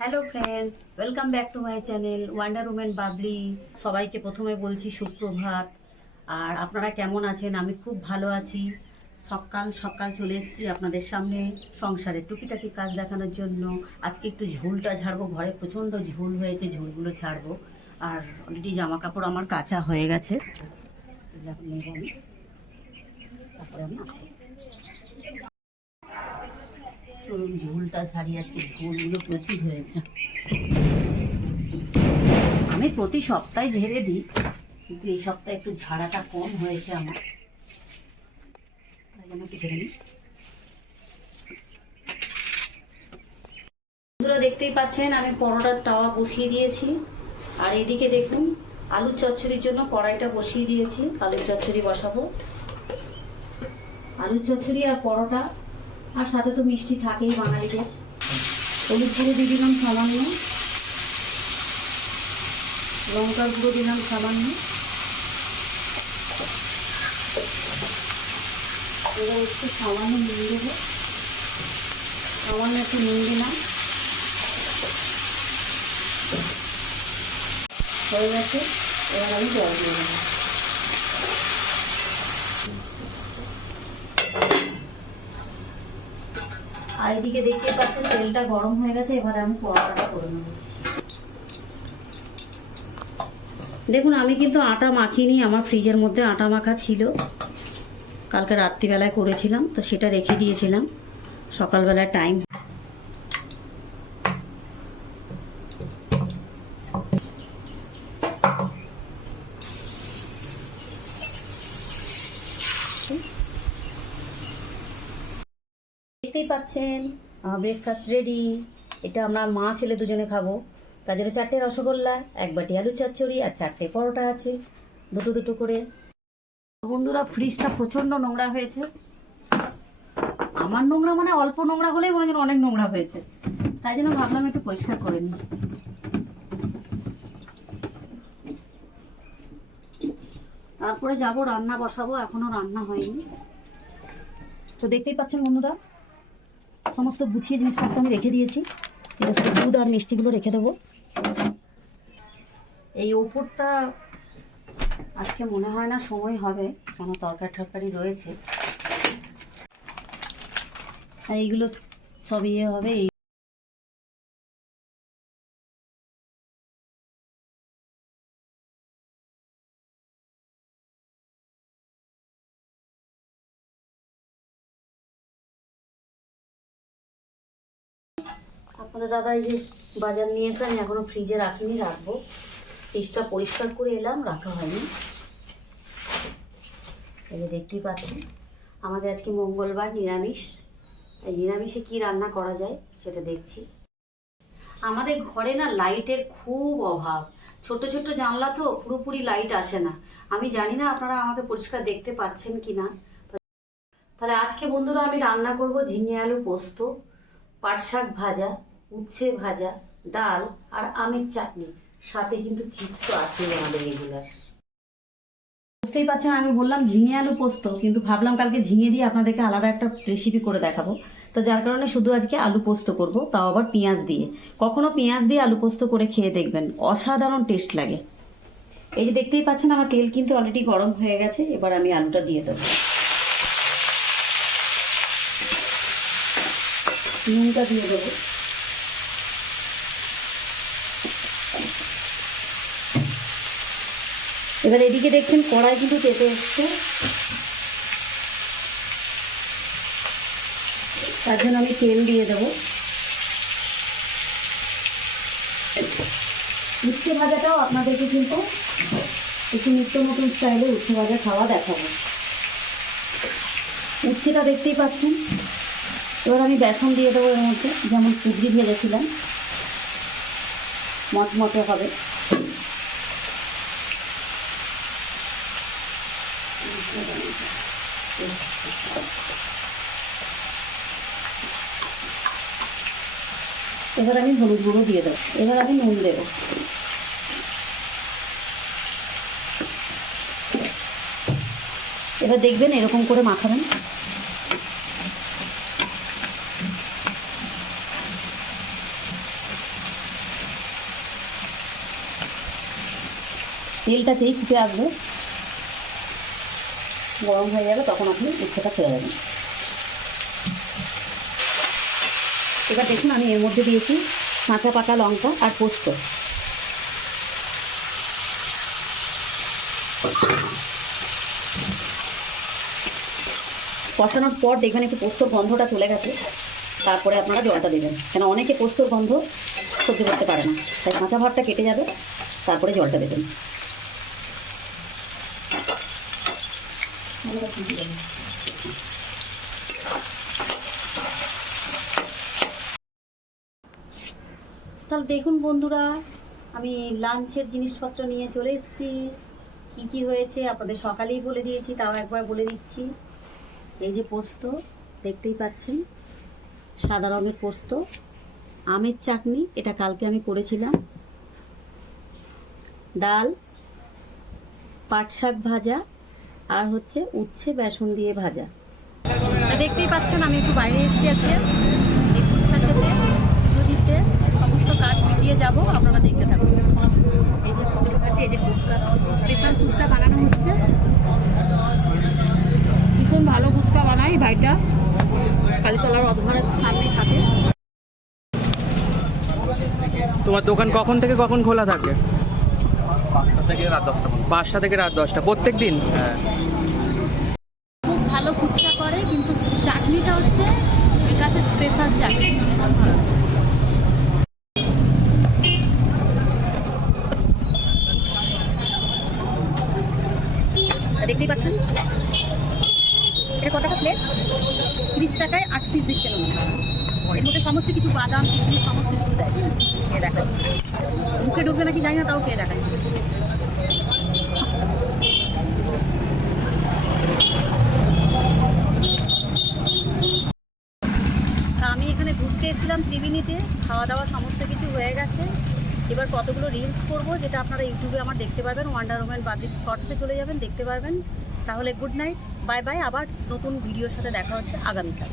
Hello friends welcome back to my channel wonder women Babli সবাইকে প্রথমে বলছি সুপ্রভাত। আর আপনারা কেমন আছেন? আমি খুব ভালো আছি। সকাল সকাল চলে এসেছি আপনাদের সামনে সংসারের টুকিটাকি কাজ দেখানোর জন্য। আজকে একটু ঝুলটা ঝাড়বো। ঘরে প্রচণ্ড ঝুল হয়েছে, ঝুলগুলো ছাড়বো আর অলরেডি জামা কাপড় আমার কাঁচা হয়ে গেছে। তারপরে আমি চলুন ঝুলটা ছাড়ি, আজকে ঝুলগুলো প্রচুর হয়েছে। আমি প্রতি সপ্তাহে ঝেড়ে দিই, কিন্তু এই সপ্তাহে একটু ঝাড়াটা কম হয়েছে আমার। তাই জন্য ঝেড়ে নিই। দেখতেই পাচ্ছেন, আমি পরোটার তাওয়া বসিয়ে দিয়েছি। আর এদিকে দেখুন, আলুর চচ্চড়ির জন্য কড়াইটা বসিয়ে দিয়েছি। আলুর চচ্চড়ি বসাবো। আলুর চচ্চড়ি আর পরোটা আর সাথে তো মিষ্টি থাকেই বাঙালিদের। হলুদ গুঁড়ো দিয়ে দিলাম সামান্য। লঙ্কার গুঁড়ো দিলাম সামান্য। এবার একটু সামান্য নুন দেবো। সামান্য একটু নুন দিলাম। হয়ে গেছে। এবার আমি জল দিয়ে দেবো। আর এদিকে দেখতে পাচ্ছেন তেলটা গরম হয়ে গেছে, এবার আমি পরোটাটা করে নেব। দেখুন, আমি কিন্তু আটা মাখিনি, আমার ফ্রিজের মধ্যে আটা মাখা ছিল। কালকে রাত্রিবেলায় করেছিলাম, তো সেটা রেখে দিয়েছিলাম। সকালবেলায় টাইম দেখতেই পাচ্ছেন ব্রেকফাস্ট রেডি এটা আমরা মা, ছেলে দুজনে খাব। তার জন্য চারটে রসগোল্লা, এক বাটি আলু চচ্চড়ি আর চারটে পরোটা আছে। দুটো দুটো করে। বন্ধুরা ফ্রিজটা প্রচণ্ড নোংরা হয়েছে। আমার নোংরা মানে অল্প নোংরা হলেই মনে অনেক নোংরা হয়েছে। তাই জন্য ভাবলাম একটু পরিষ্কার করে নিই। তারপরে যাব, রান্না বসাবো। এখনও রান্না হয়নি। তো দেখতেই পাচ্ছেন বন্ধুরা সমস্ত গুছিয়ে জিনিসপত্র আমি রেখে দিয়েছি। এবার শুধু দুধ আর মিষ্টিগুলো রেখে দেবো। এই ওপরটা আজকে মনে হয় না সময় হবে, কেন তরকারি ঠরকারি রয়েছে। এইগুলো সব ইয়ে হবে আপনাদের দাদা এই যে বাজার নিয়ে এসে আমি এখনও ফ্রিজে রাখিনি, রাখব। ফ্রিজটা পরিষ্কার করে এলাম, রাখা হয়নি। এই দেখতেই পাচ্ছেন, আমাদের আজকে মঙ্গলবার নিরামিষ। এই নিরামিষে কি রান্না করা যায় সেটা দেখছি। আমাদের ঘরে না লাইটের খুব অভাব। ছোট ছোট জানলা তো, পুরোপুরি লাইট আসে না। আমি জানি না আপনারা আমাকে পরিষ্কার দেখতে পাচ্ছেন কি না তাহলে আজকে বন্ধুরা আমি রান্না করব ঝিঙে আলু পোস্ত। পাট শাক ভাজা, উচ্ছে ভাজা, ডাল আর আমের চাটনি। সাথে কিন্তু চিপস তো আছেই আমাদের রেগুলার। বুঝতেই পারছেন, আমি বললাম ঝিঙে আলু পোস্ত, কিন্তু ভাবলাম কালকে ঝিঙে দিয়ে আপনাদেরকে আলাদা একটা রেসিপি করে দেখাবো। তো যার কারণে শুধু আজকে আলু পোস্ত করব, তাও আবার পেঁয়াজ দিয়ে। কখনো পেঁয়াজ দিয়ে আলু পোস্ত করে খেয়ে দেখবেন, অসাধারণ টেস্ট লাগে। এই যে দেখতেই পাচ্ছেন, আমার তেল কিন্তু অলরেডি গরম হয়ে গেছে, এবার আমি আলুটা দিয়ে দেবো। নুনটা দিয়ে দেবো। এবার এদিকে দেখছেন কড়াই কিন্তু চেপে এসছে। তার জন্য আমি তেল দিয়ে দেবো। উচ্ছে ভাজাটাও আপনাদেরকে কিন্তু একটু নিত্য নতুন স্টাইলে উচ্ছে ভাজা খাওয়া দেখাবো। উচ্ছেটা দেখতেই পাচ্ছেন। এবার আমি বেসন দিয়ে দেবো এর মধ্যে, যেমন সুজি ভেজেছিলাম। মচমচে হবে। এবার আমি হলুদ গুঁড়ো দিয়ে দেবো। এবার আমি নুন দেবো। এবার দেখবেন এরকম করে মাখাবেন। তেলটা যেই ফুটে আসবে, গরম হয়ে যাবে, তখন আপনি উচ্ছেটা ছেড়ে দেবেন। এবার দেখুন, আমি এর মধ্যে দিয়েছি কাঁচা পাকা লঙ্কা আর পোস্ত। কষানোর পর দেখবেন একটু পোস্তর গন্ধটা চলে গেছে, তারপরে আপনারা জলটা দেবেন। কেন, অনেকে পোস্তর গন্ধ সহ্য করতে পারে না। তাই কাঁচা ভাতটা কেটে যাবে, তারপরে জলটা দেবেন। তাহলে দেখুন বন্ধুরা, আমি লাঞ্চের জিনিসপত্র নিয়ে চলে এসেছি। কী কী হয়েছে আপনাদের সকালেই বলে দিয়েছি, তাও একবার বলে দিচ্ছি। এই যে পোস্ত, দেখতেই পাচ্ছেন, সাদা রঙের পোস্ত, আমের চাটনি, এটা কালকে আমি করেছিলাম। ডাল, পাট শাক ভাজা আর হচ্ছে উচ্ছে, বেসন দিয়ে ভাজা। দেখতেই পাচ্ছেন, আমি একটু বাইরে এসেছি আজকে। এই ফুচকা খেতে, পুজো দিতে। সমস্ত কাজ মিটিয়ে যাব, আপনারা দেখতে থাকুন। এই যে ফুচকা আছে এই যে ফুচকা স্পেশাল ফুচকা বানানো হচ্ছে। ভীষণ ভালো ফুচকা বানাই ভাইটা। কালীতলার অধঘরের সামনে সাথে। তোমার দোকান কখন থেকে কখন খোলা থাকে? পাঁচটা থেকে রাত দশটা পাঁচটা থেকে রাত দশটা প্রত্যেক দিন হ্যাঁ। খুব ভালো ফুচকা করে কিন্তু চাটনিটা হচ্ছে এর কাছে স্পেশাল চাটনি। দেখতেই পাচ্ছেন? কিছু বাদাম সমস্ত কিছু দেয়। দেখাচ্ছে মুখে ঢুকবে নাকি জানি না, তাও কে দেখায়। আমি এখানে ঘুরতে এসেছিলাম ত্রিবেণীতে খাওয়া দাওয়া সমস্ত কিছু হয়ে গেছে। এবার কতগুলো রিলস করব, যেটা আপনারা ইউটিউবে আমার দেখতে পারবেন। ওয়ান্ডার ওম্যান বাদিক শর্টসে চলে যাবেন, দেখতে পারবেন। তাহলে গুড নাইট বাই বাই আবার নতুন ভিডিওর সাথে দেখা হচ্ছে আগামীকাল।